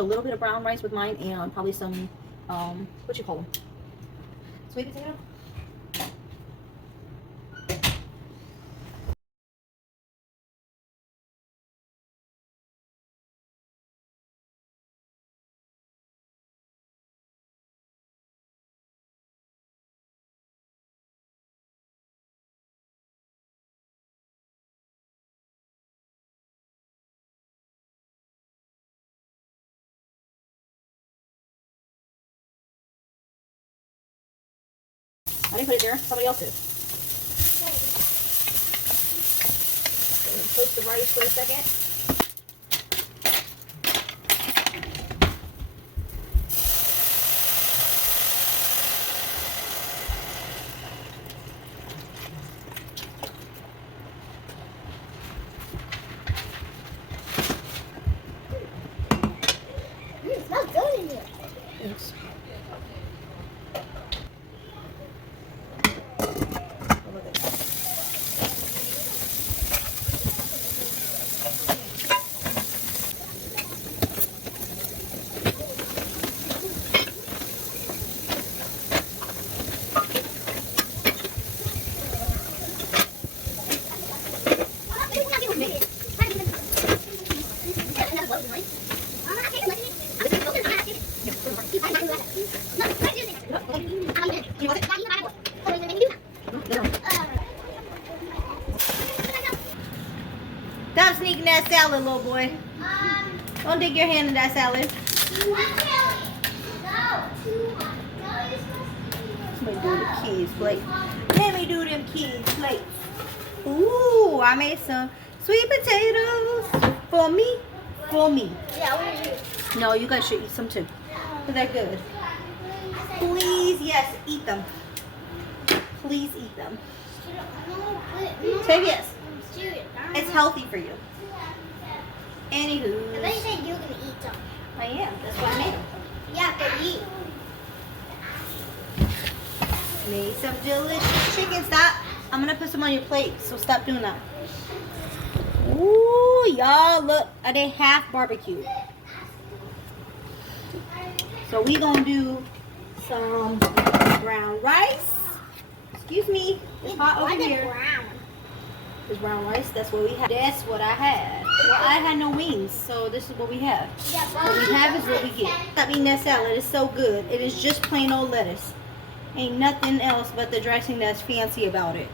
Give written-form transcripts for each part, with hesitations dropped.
do a little bit of brown rice with mine and probably some, what you call them? Sweet potato? I didn't put it there. Somebody else did. Toast the rice for a second. It smells good in here. Thanks. Stop sneaking that salad, little boy. Don't dig your hand in that salad. Let me do the kids' plate. Let me do them kids' plates. Ooh, I made some sweet potatoes for me. For me. Yeah, what are you? No, you guys should eat some too. But they're good. Please, yes, eat them. Please eat them. Say yes. It's healthy for you. Anywho. I thought you said you were going to eat them. I am. That's why I made them. Yeah, but eat. Made some delicious chicken. Stop. I'm going to put some on your plate, so stop doing that. Ooh, y'all, look. I did half barbecue. So we going to do some brown rice. Excuse me. It's hot over here. Brown. It's brown rice. That's what we have. That's what I had. Well, I had no wings, so this is what we have. What we have is what we get. Stop eating that salad. It's so good. It is just plain old lettuce. Ain't nothing else but the dressing that's fancy about it.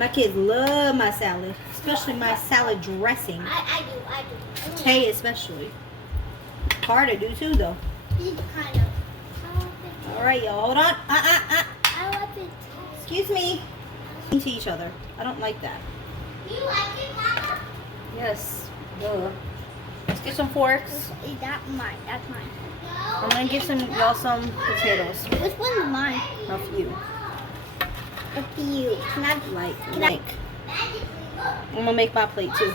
My kids love my salad, especially my salad dressing. I do. Tay especially. Carter do too, though. Kind of. All right, y'all. Hold on. I love it. Excuse me. To each other. I don't like that. You like it, Mama? Yes. Duh. Let's get some forks. Is that mine? That's mine. I'm gonna give y'all some potatoes. Which one is mine? A few. A few. Can I Like. I'm gonna make my plate too.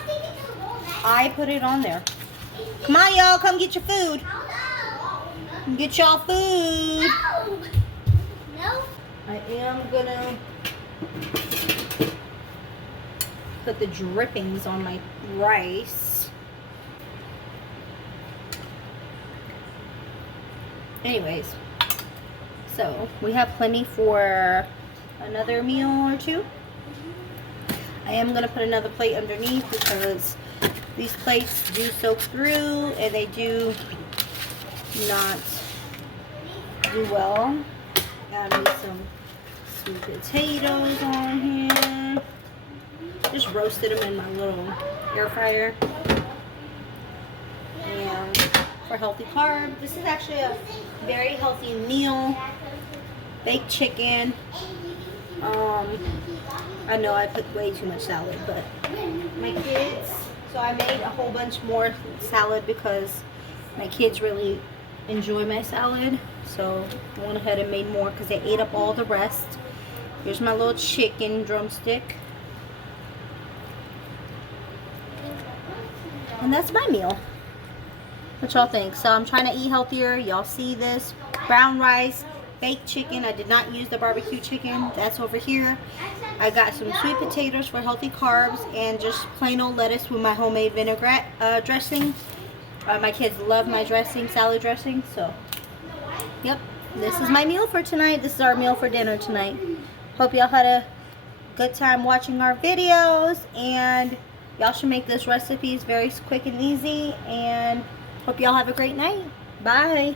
I put it on there. Come on, y'all. Come get your food. Get y'all food. No. I am gonna put the drippings on my rice. Anyways, so we have plenty for another meal or two. I am gonna put another plate underneath because these plates do soak through and they do not do well. Got me some sweet potatoes on here. Just roasted them in my little air fryer. And for healthy carb, this is actually a very healthy meal. Baked chicken. I know I put way too much salad, but my kids, so I made a whole bunch more salad because my kids really enjoy my salad. So I went ahead and made more because they ate up all the rest. Here's my little chicken drumstick. And that's my meal. What y'all think? So I'm trying to eat healthier. Y'all see this? Brown rice, baked chicken. I did not use the barbecue chicken. That's over here. I got some sweet potatoes for healthy carbs and just plain old lettuce with my homemade vinaigrette dressing. My kids love my dressing, salad dressing. So, yep. This is my meal for tonight. This is our meal for dinner tonight. Hope y'all had a good time watching our videos. And y'all should make this recipe. It's very quick and easy. And hope y'all have a great night. Bye.